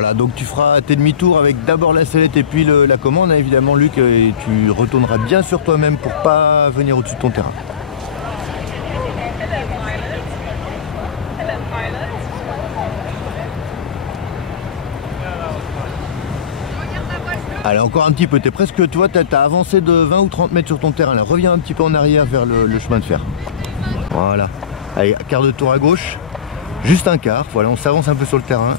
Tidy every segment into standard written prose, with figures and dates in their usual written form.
Voilà, donc tu feras tes demi-tours avec d'abord la sellette et puis la commande, hein, évidemment Luc, et tu retourneras bien sur toi-même pour pas venir au-dessus de ton terrain. Allez, encore un petit peu, t'es presque, tu vois, t'as avancé de 20 ou 30 mètres sur ton terrain, là, reviens un petit peu en arrière vers le chemin de fer. Voilà, allez, quart de tour à gauche, juste un quart, voilà, on s'avance un peu sur le terrain.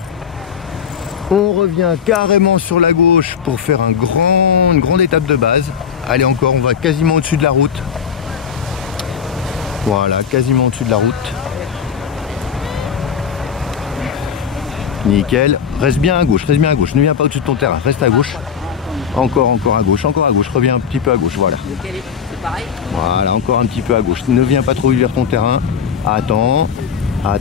On revient carrément sur la gauche pour faire une grande étape de base. Allez, encore, on va quasiment au-dessus de la route. Voilà, quasiment au-dessus de la route. Nickel, reste bien à gauche, ne viens pas au-dessus de ton terrain, reste à gauche. Encore à gauche, reviens un petit peu à gauche, voilà. Voilà, encore un petit peu à gauche, ne viens pas trop vite vers ton terrain. Attends,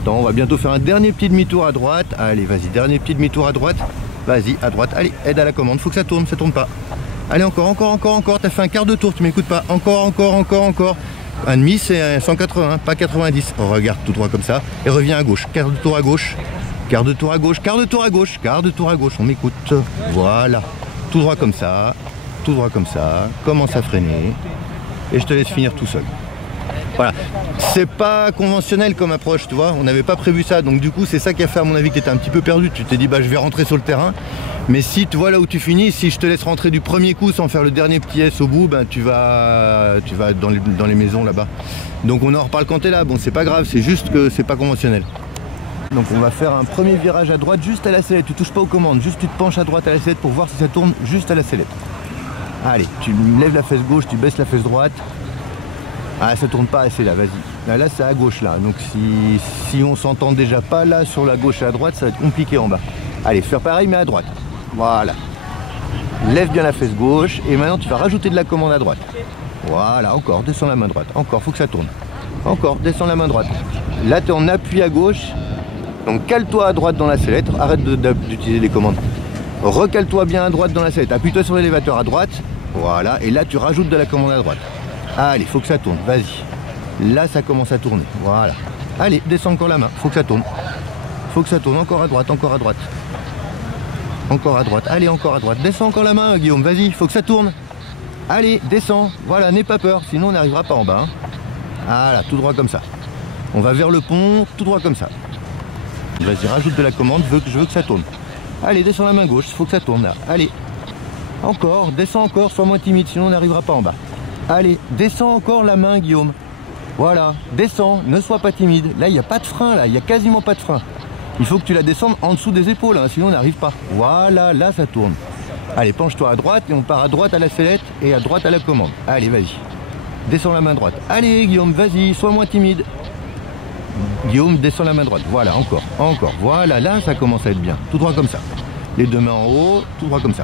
on va bientôt faire un dernier petit demi-tour à droite. Allez, vas-y, dernier petit demi-tour à droite. Vas-y, à droite, allez, aide à la commande, faut que ça tourne pas. Allez, encore, t'as fait un quart de tour, tu m'écoutes pas. Encore. Un demi, c'est 180, pas 90. Regarde tout droit comme ça, et reviens à gauche, quart de tour à gauche. Quart de tour à gauche, on m'écoute. Voilà, tout droit comme ça, commence à freiner, et je te laisse finir tout seul. Voilà, c'est pas conventionnel comme approche, tu vois, on n'avait pas prévu ça, donc du coup c'est ça qui a fait à mon avis que tu étais un petit peu perdu, tu t'es dit bah je vais rentrer sur le terrain, mais si tu vois là où tu finis, si je te laisse rentrer du premier coup sans faire le dernier petit S au bout, ben tu vas dans les maisons là-bas. Donc on en reparle quand tu es là, bon c'est pas grave, c'est juste que c'est pas conventionnel. Donc on va faire un premier virage à droite juste à la sellette, tu touches pas aux commandes, juste tu te penches à droite à la sellette pour voir si ça tourne juste à la sellette. Allez, tu lèves la fesse gauche, tu baisses la fesse droite. Ah, ça tourne pas assez là, vas-y. Là c'est à gauche là, donc si on s'entend déjà pas là sur la gauche et à droite, ça va être compliqué en bas. Allez, faire pareil mais à droite. Voilà. Lève bien la fesse gauche et maintenant tu vas rajouter de la commande à droite. Voilà, encore, descends la main droite. Encore, faut que ça tourne. Encore, descends la main droite. Là tu es en appui à gauche, donc cale-toi à droite dans la sellette, arrête d'utiliser les commandes. Recale-toi bien à droite dans la sellette, appuie-toi sur l'élévateur à droite. Voilà, et là tu rajoutes de la commande à droite. Allez, faut que ça tourne, vas-y. Là, ça commence à tourner, voilà. Allez, descends encore la main, faut que ça tourne. Encore à droite. Allez, encore à droite. Descends encore la main, Guillaume, vas-y, faut que ça tourne. Allez, descends, voilà, n'aie pas peur, sinon on n'arrivera pas en bas. Hein. Voilà, tout droit comme ça. On va vers le pont, tout droit comme ça. Vas-y, rajoute de la commande, je veux que ça tourne. Allez, descends la main gauche, faut que ça tourne là. Allez, encore, descends encore, sois moins timide, sinon on n'arrivera pas en bas. Allez, descends encore la main, Guillaume. Voilà, descends, ne sois pas timide. Là, il n'y a pas de frein, là, il n'y a quasiment pas de frein. Il faut que tu la descendes en dessous des épaules, hein, sinon on n'arrive pas. Voilà, là, ça tourne. Allez, penche-toi à droite et on part à droite à la sellette et à droite à la commande. Allez, vas-y. Descends la main droite. Allez, Guillaume, vas-y, sois moins timide. Guillaume, descends la main droite. Voilà, encore. Voilà, là, ça commence à être bien. Tout droit comme ça. Les deux mains en haut, tout droit comme ça.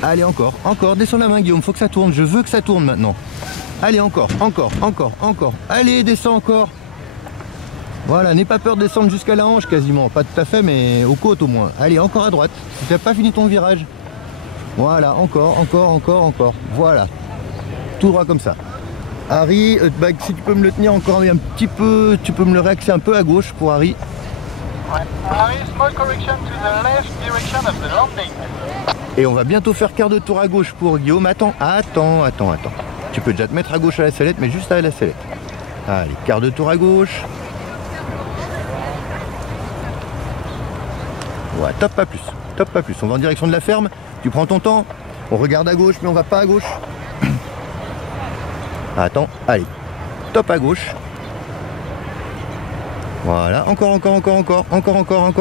Allez, encore, descends la main Guillaume, faut que ça tourne, je veux que ça tourne maintenant. Allez, encore. Allez, descends encore. Voilà, n'aie pas peur de descendre jusqu'à la hanche quasiment, pas tout à fait, mais aux côtes au moins. Allez, encore à droite, si tu n'as pas fini ton virage. Voilà, encore. Voilà, tout droit comme ça. Harry, si tu peux me le tenir encore un petit peu, tu peux me le réaxer un peu à gauche pour Harry. Harry, small correction to the left direction of the landing. Et on va bientôt faire quart de tour à gauche pour Guillaume. Attends. Tu peux déjà te mettre à gauche à la sellette, mais juste à la sellette. Allez, quart de tour à gauche. Ouais, top pas plus. On va en direction de la ferme. Tu prends ton temps. On regarde à gauche, mais on va pas à gauche. Attends, allez. Top à gauche. Voilà, encore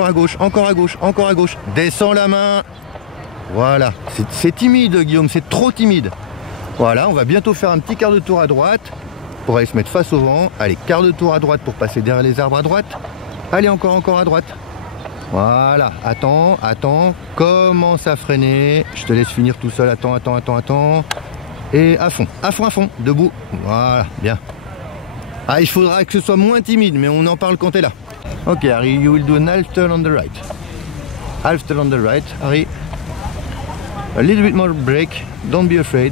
à gauche. Descends la main. Voilà, c'est timide Guillaume, c'est trop timide. Voilà, on va bientôt faire un petit quart de tour à droite pour aller se mettre face au vent. Allez, quart de tour à droite pour passer derrière les arbres à droite. Allez, encore à droite. Voilà, attends, commence à freiner. Je te laisse finir tout seul, attends. Et à fond, debout. Voilà, bien. Ah, il faudra que ce soit moins timide, mais on en parle quand t'es là. Ok, Harry, you will do an half turn on the right. Half turn on the right, Harry. A little bit more brake, don't be afraid.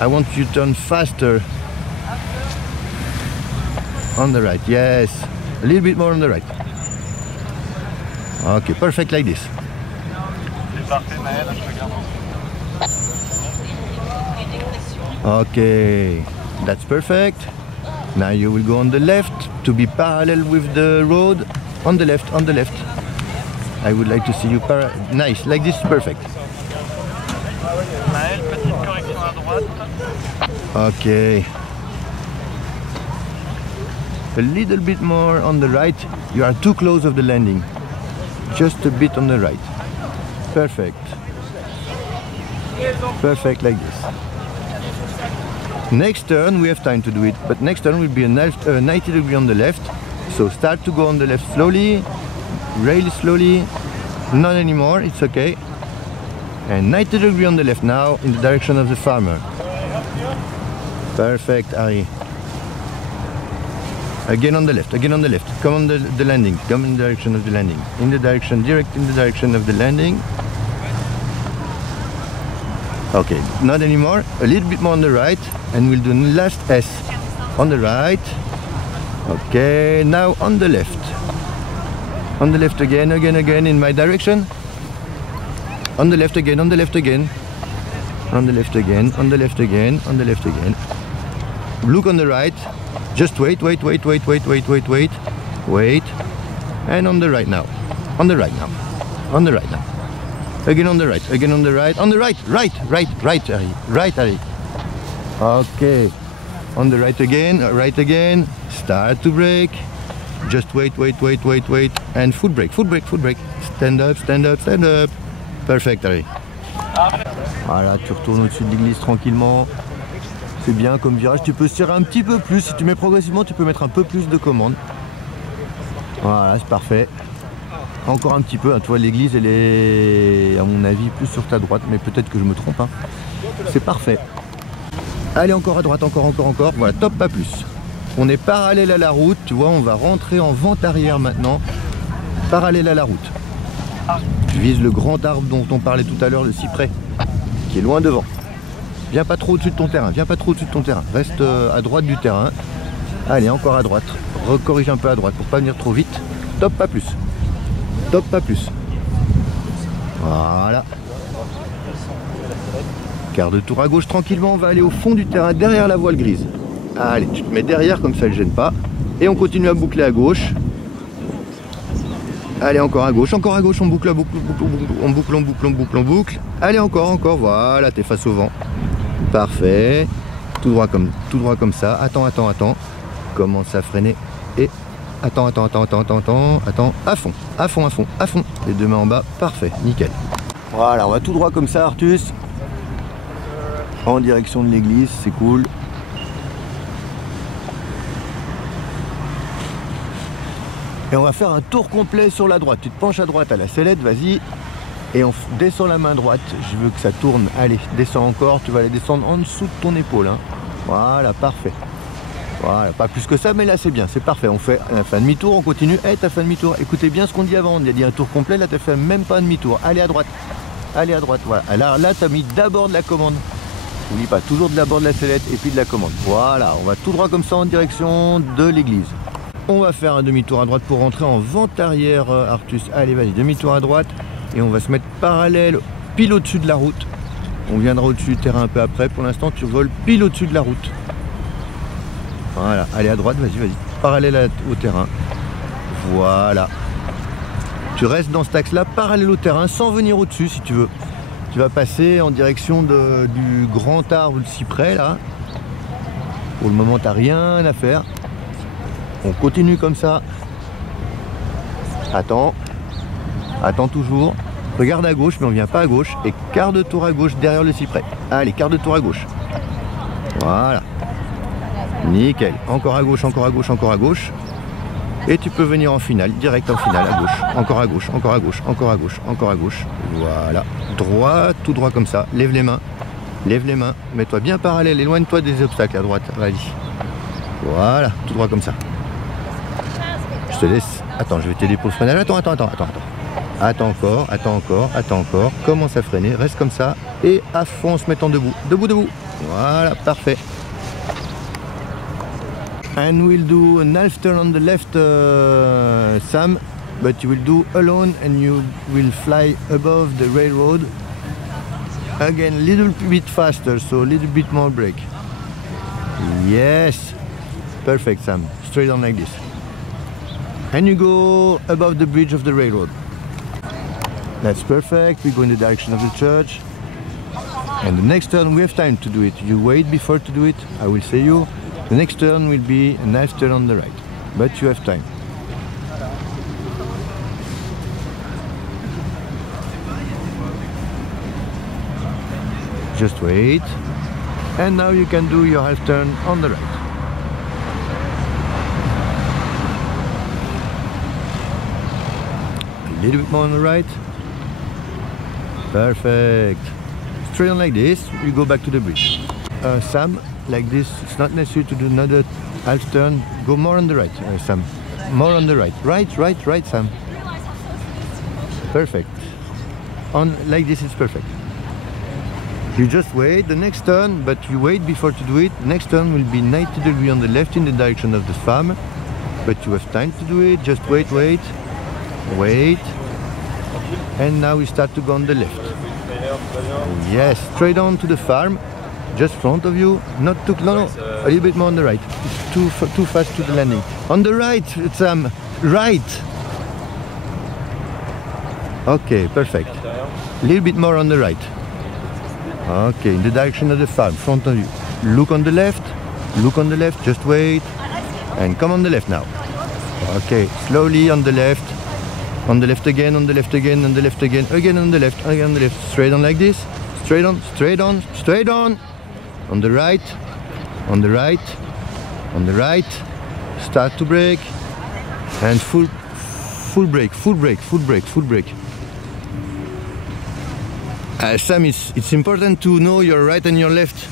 I want you to turn faster. On the right, yes. A little bit more on the right. Okay, perfect like this. C'est parfait, Maël, je regarde. Okay, that's perfect. Now you will go on the left to be parallel with the road. On the left, on the left. I would like to see you nice, like this, perfect. Maël, petite correction à droite. Okay. A little bit more on the right. You are too close of the landing. Just a bit on the right. Perfect. Perfect like this. Next turn we have time to do it, but next turn will be a 90 degree on the left. So start to go on the left slowly, rail slowly, not anymore, it's okay. And 90 degree on the left now in the direction of the farmer. Perfect, Harry. Again on the left, again on the left. Come on the landing, come in the direction of the landing. In the direction, direct in the direction of the landing. Okay, not anymore, a little bit more on the right, and we'll do last S. On the right. Okay, now on the left. On the left again, again in my direction. On the left again, on the left again. On the left again, on the left again, on the left again. Look on the right. Just wait. Wait. And on the right now. On the right now. On the right now. Again on the right. Again on the right. On the right. Right, Harry. Right, Harry. Okay. On the right again. Start to brake. Just wait. And foot brake. Stand up. Perfect, Harry. Voilà, tu retournes au-dessus de l'église tranquillement. C'est bien comme virage. Tu peux serrer un petit peu plus. Si tu mets progressivement, tu peux mettre un peu plus de commandes. Voilà, c'est parfait. Encore un petit peu. Tu vois, l'église, elle est, à mon avis, plus sur ta droite. Mais peut-être que je me trompe. Hein. C'est parfait. Allez, encore à droite, encore. Voilà, top, pas plus. On est parallèle à la route. Tu vois, on va rentrer en vente arrière maintenant. Parallèle à la route. Tu vises le grand arbre dont on parlait tout à l'heure, le cyprès, qui est loin devant. Viens pas trop au-dessus de ton terrain, Reste à droite du terrain. Allez, encore à droite. Recorrige un peu à droite pour pas venir trop vite. Top, pas plus. Voilà. Quart de tour à gauche tranquillement, on va aller au fond du terrain, derrière la voile grise. Allez, tu te mets derrière, comme ça elle gêne pas. Et on continue à boucler à gauche. Allez, encore à gauche, on boucle, on boucle. Allez, encore, voilà, t'es face au vent. Parfait. Tout droit comme ça. Attends. Commence à freiner. Et attends. À fond. Les deux mains en bas, parfait, nickel. Voilà, on va tout droit comme ça, Artus. En direction de l'église, c'est cool. Et on va faire un tour complet sur la droite. Tu te penches à droite à la sellette, vas-y. Et on descend la main droite. Je veux que ça tourne. Allez, descends encore. Tu vas aller descendre en dessous de ton épaule. Hein. Voilà, parfait. Voilà, pas plus que ça, mais là c'est bien, c'est parfait. On fait un demi-tour, on continue. Eh, t'as fait un demi-tour. Écoutez bien ce qu'on dit avant. On a dit un tour complet. Là, t'as fait même pas un demi-tour. Allez à droite. Voilà. Alors là, t'as mis d'abord de la commande. N'oublie pas, toujours d'abord de la sellette et puis de la commande. Voilà, on va tout droit comme ça en direction de l'église. On va faire un demi-tour à droite pour rentrer en vente arrière, Artus. Allez, vas-y, demi-tour à droite. Et on va se mettre parallèle, pile au-dessus de la route. On viendra au-dessus du terrain un peu après. Pour l'instant, tu voles pile au-dessus de la route. Voilà, allez à droite, vas-y. Parallèle au terrain. Voilà. Tu restes dans cet axe-là, parallèle au terrain, sans venir au-dessus si tu veux. Tu vas passer en direction du grand arbre, le cyprès, là. Pour le moment, tu n'as rien à faire. On continue comme ça. Attends toujours. Regarde à gauche, mais on vient pas à gauche. Et quart de tour à gauche derrière le cyprès. Allez, quart de tour à gauche. Voilà. Nickel. Encore à gauche. Et tu peux venir en finale, direct en finale, à gauche. Encore à gauche. Voilà. Droit, tout droit comme ça. Lève les mains. Mets-toi bien parallèle. Éloigne-toi des obstacles à droite. Vas-y. Voilà. Tout droit comme ça. Je te laisse. Attends, je vais t'aider pour le freinage. Attends. Attends encore. Commence à freiner. Reste comme ça. Et à fond en se mettant debout. Debout. Voilà, parfait. And we'll do an half turn on the left, Sam. but you will do alone and you will fly above the railroad. Again, a little bit faster, so a little bit more brake. Yes, perfect, Sam. Straight on like this. And you go above the bridge of the railroad. That's perfect. We go in the direction of the church. And the next turn, we have time to do it. You wait before to do it, I will say you. The next turn will be a nice turn on the right, but you have time. Just wait. And now you can do your half turn on the right. A little bit more on the right. Perfect. Straight on like this, you go back to the bridge. Sam, like this, it's not necessary to do another half turn. Go more on the right, Sam. More on the right. Right, Sam. Perfect. On like this, it's perfect. You just wait the next turn, but you wait before to do it. Next turn will be 90 degrees on the left in the direction of the farm, but you have time to do it. Just wait. And now we start to go on the left. Yes, straight on to the farm, just front of you. Not too close, a little bit more on the right. It's too fast to the landing. On the right, Sam, right. Okay, perfect. A little bit more on the right. Okay, in the direction of the farm, front of you. Look on the left, just wait. And come on the left now. Okay, slowly on the left. On the left again, on the left again, on the left again, again on the left, again on the left. Straight on like this. Straight on. On the right. Start to brake. And full brake. Sam, it's important to know your right and your left.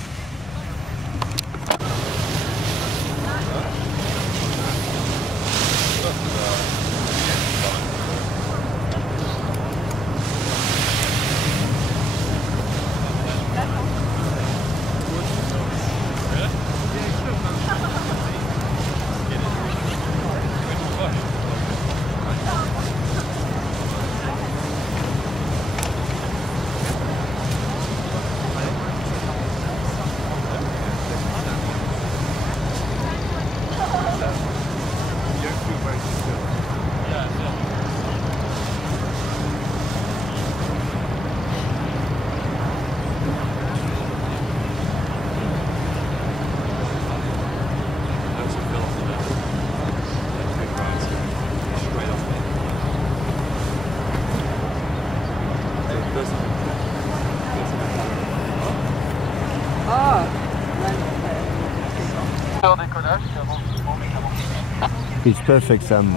It's perfect, Sam.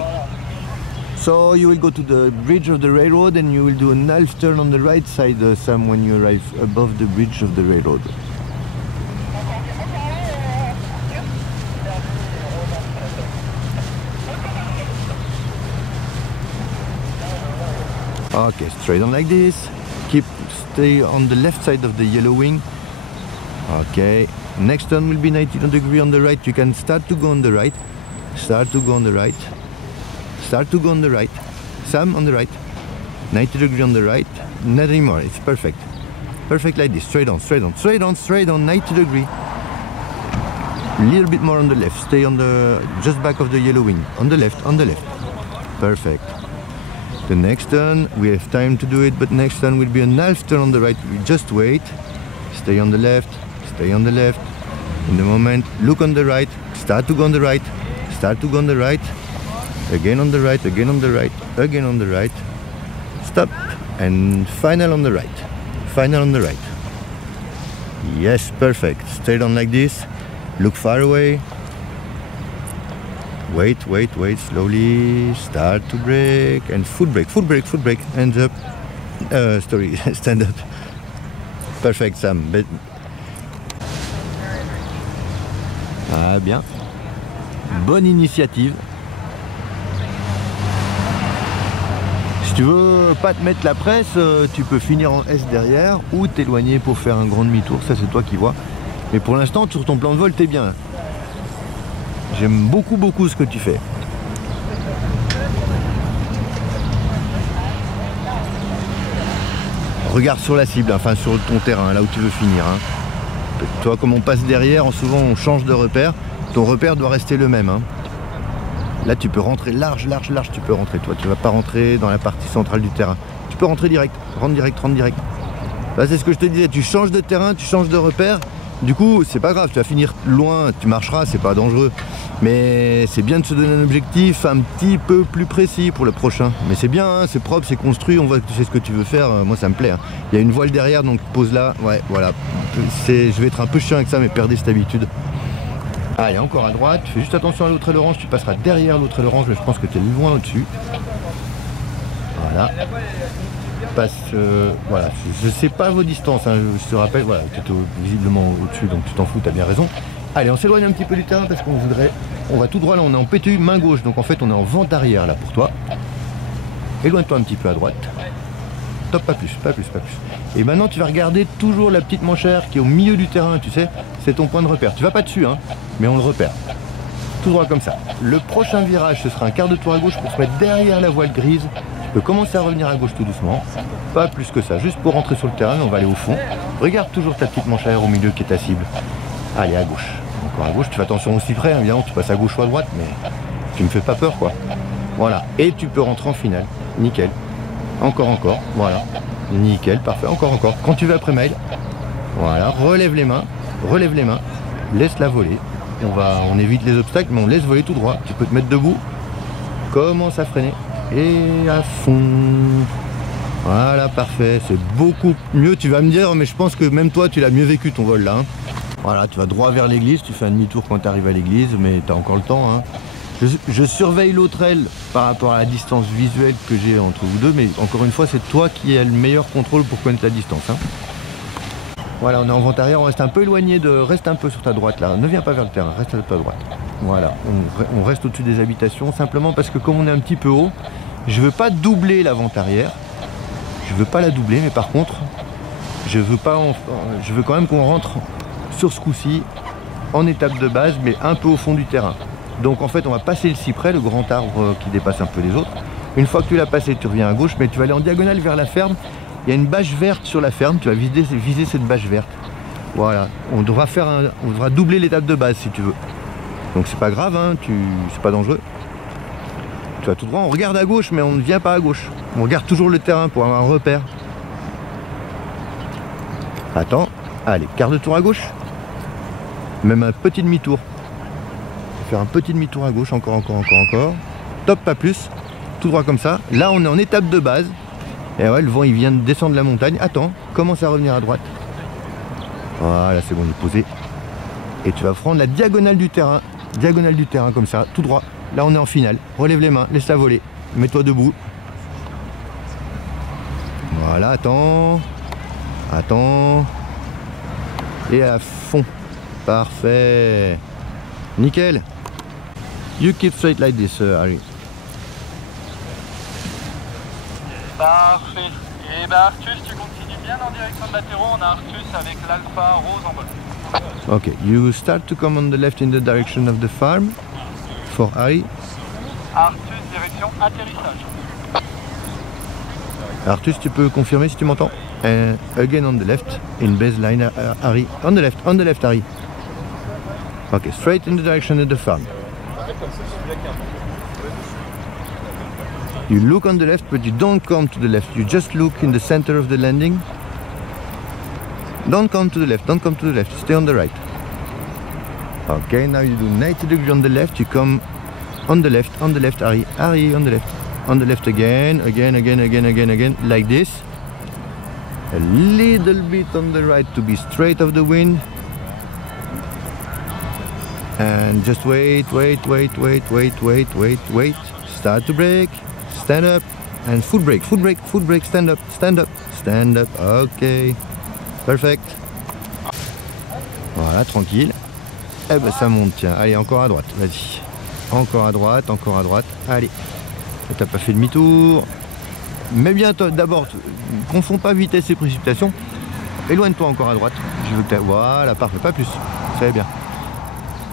So you will go to the bridge of the railroad and you will do an half turn on the right side, Sam, when you arrive above the bridge of the railroad. Okay, straight on like this. Stay on the left side of the yellow wing. Okay, next turn will be 90 degrees on the right. You can start to go on the right. Start to go on the right. Sam, on the right. 90 degrees on the right. Not anymore. It's perfect. Perfect like this. Straight on. 90 degrees. A little bit more on the left. Stay on the just back of the yellow wing. On the left. Perfect. The next turn, we have time to do it, but next turn will be a half turn on the right. We just wait. Stay on the left. In the moment, look on the right. Start to go on the right. Again on the right. Stop. And final on the right. Yes, perfect. Straight on like this. Look far away. Wait, slowly. Start to brake and full brake. Hands up. Stand up. Perfect, Sam. Ah, bien. Bonne initiative. Si tu veux pas te mettre la presse, tu peux finir en S derrière ou t'éloigner pour faire un grand demi-tour, ça c'est toi qui vois. Mais pour l'instant, sur ton plan de vol, t'es bien. J'aime beaucoup ce que tu fais. Regarde sur la cible, enfin sur ton terrain, là où tu veux finir. Hein. Toi, comme on passe derrière, souvent on change de repère. Ton repère doit rester le même. Hein. Là, tu peux rentrer large, tu peux rentrer. Toi, tu vas pas rentrer dans la partie centrale du terrain. Tu peux rentrer direct, rentre direct. Là, c'est ce que je te disais, tu changes de terrain, tu changes de repère. Du coup, c'est pas grave, tu vas finir loin, tu marcheras, c'est pas dangereux. Mais c'est bien de se donner un objectif un petit peu plus précis pour le prochain. Mais c'est bien, hein, c'est propre, c'est construit, on voit que tu sais ce que tu veux faire. Moi, ça me plaît. Hein. Il y a une voile derrière, donc pose là. Ouais, voilà. Je vais être un peu chiant avec ça, mais perdez cette habitude. Allez, encore à droite. Fais juste attention à l'autre aile orange, tu passeras derrière l'autre aile orange, mais je pense que tu es loin au-dessus. Voilà. Passe, voilà, je sais pas vos distances, hein, je te rappelle, voilà, tu es visiblement au-dessus, donc tu t'en fous, tu as bien raison. Allez, on s'éloigne un petit peu du terrain parce qu'on va tout droit là, on est en PTU main gauche, donc en fait on est en vente arrière là pour toi. Éloigne-toi un petit peu à droite. Top, pas plus. Et maintenant tu vas regarder toujours la petite manchère qui est au milieu du terrain, tu sais, c'est ton point de repère. Tu vas pas dessus, hein, mais on le repère. Tout droit comme ça. Le prochain virage, ce sera un quart de tour à gauche pour se mettre derrière la voile grise. Tu peux commencer à revenir à gauche tout doucement, pas plus que ça, juste pour rentrer sur le terrain, on va aller au fond. Regarde toujours ta petite manchère au milieu qui est ta cible. Allez, à gauche, encore à gauche, tu fais attention au cyprès, évidemment, tu passes à gauche ou à droite, mais tu me fais pas peur, quoi. Voilà, et tu peux rentrer en finale, nickel. Encore, voilà, nickel, parfait, encore. Quand tu vas après mail, voilà, relève les mains, laisse-la voler. On évite les obstacles, mais on laisse voler tout droit. Tu peux te mettre debout, commence à freiner. Et à fond. Voilà, parfait, c'est beaucoup mieux. Tu vas me dire, mais je pense que même toi tu l'as mieux vécu ton vol là. Hein. Voilà, tu vas droit vers l'église, tu fais un demi-tour quand tu arrives à l'église, mais tu as encore le temps. Hein. Je surveille l'autre aile par rapport à la distance visuelle que j'ai entre vous deux, mais encore une fois, c'est toi qui as le meilleur contrôle pour connaître la distance. Hein. Voilà, on est en vente arrière, on reste un peu éloigné reste un peu sur ta droite là, ne viens pas vers le terrain, reste à ta droite. Voilà, on reste au-dessus des habitations, simplement parce que comme on est un petit peu haut, je veux pas doubler la vente arrière, je veux pas la doubler, mais par contre, je veux quand même qu'on rentre sur ce coup-ci en étape de base, mais un peu au fond du terrain. Donc en fait, on va passer le cyprès, le grand arbre qui dépasse un peu les autres. Une fois que tu l'as passé, tu reviens à gauche, mais tu vas aller en diagonale vers la ferme. Il y a une bâche verte sur la ferme, tu vas viser cette bâche verte. Voilà, on devra doubler l'étape de base si tu veux. Donc c'est pas grave, hein, c'est pas dangereux. Tu vas tout droit, on regarde à gauche, mais on ne vient pas à gauche. On regarde toujours le terrain pour avoir un repère. Attends, allez, quart de tour à gauche. Même un petit demi-tour. Faire un petit demi-tour à gauche, encore. Top, pas plus. Tout droit comme ça. Là, on est en étape de base. Et ouais, le vent, il vient de descendre la montagne. Attends, commence à revenir à droite. Voilà, c'est bon, il est posé. Et tu vas prendre la diagonale du terrain. Diagonale du terrain, comme ça, tout droit. Là, on est en finale. Relève les mains, laisse-la voler. Mets-toi debout. Voilà, attends. Et à fond. Parfait. Nickel. You keep straight like this, Harry. Parfait. Et bah Arcus, tu continues bien en direction de latéraux. On a Arcus avec l'alpha rose en bol. Okay, you start to come on the left in the direction of the farm for Harry. Arcus, direction atterrissage. Artus, tu peux confirmer si tu m'entends? And again on the left, in baseline, Harry. On the left, Harry. Okay, straight in the direction of the farm. You look on the left, but you don't come to the left. You just look in the center of the landing. Don't come to the left, stay on the right. Okay, now you do 90 degrees on the left, you come on the left, Harry, on the left. On the left again, like this. A little bit on the right to be straight of the wind. And just wait. Start to brake, stand up, and foot brake, stand up, ok. Perfect. Voilà, tranquille. Eh ben ça monte, tiens. Allez, encore à droite, vas-y. Encore à droite, allez. T'as pas fait demi-tour. Mais bien d'abord, confonds pas vitesse et précipitation. Éloigne-toi encore à droite. Je veux que voilà, parfait, pas plus. Ça va bien.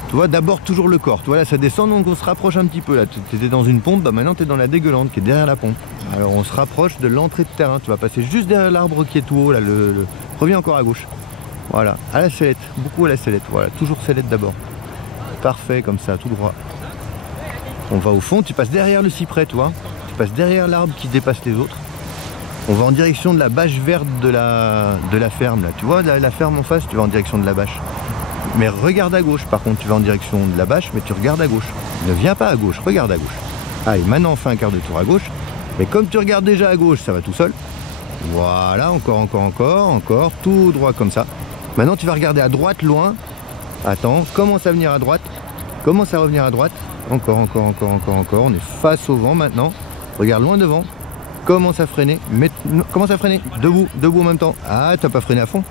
Tu vois, d'abord toujours le corps. Tu vois, là, ça descend, donc on se rapproche un petit peu. Là, tu étais dans une pompe, bah maintenant tu es dans la dégueulante qui est derrière la pompe. Alors on se rapproche de l'entrée de terrain. Tu vas passer juste derrière l'arbre qui est tout haut. Là, reviens encore à gauche. Voilà, à la sellette, beaucoup à la sellette. Voilà, toujours sellette d'abord. Parfait, comme ça, tout droit. On va au fond, tu passes derrière le cyprès, tu vois. Tu passes derrière l'arbre qui dépasse les autres. On va en direction de la bâche verte de la ferme, là. Tu vois, la ferme en face, tu vas en direction de la bâche. Mais regarde à gauche, par contre, tu vas en direction de la bâche, mais tu regardes à gauche. Ne viens pas à gauche, regarde à gauche. Allez, maintenant, on fait un quart de tour à gauche. Mais comme tu regardes déjà à gauche, ça va tout seul. Voilà, encore, tout droit comme ça. Maintenant, tu vas regarder à droite, loin. Attends, commence à venir à droite. Commence à revenir à droite. Encore. On est face au vent maintenant. Regarde loin devant. Commence à freiner. Commence à freiner. Debout en même temps. Ah, t'as pas freiné à fond.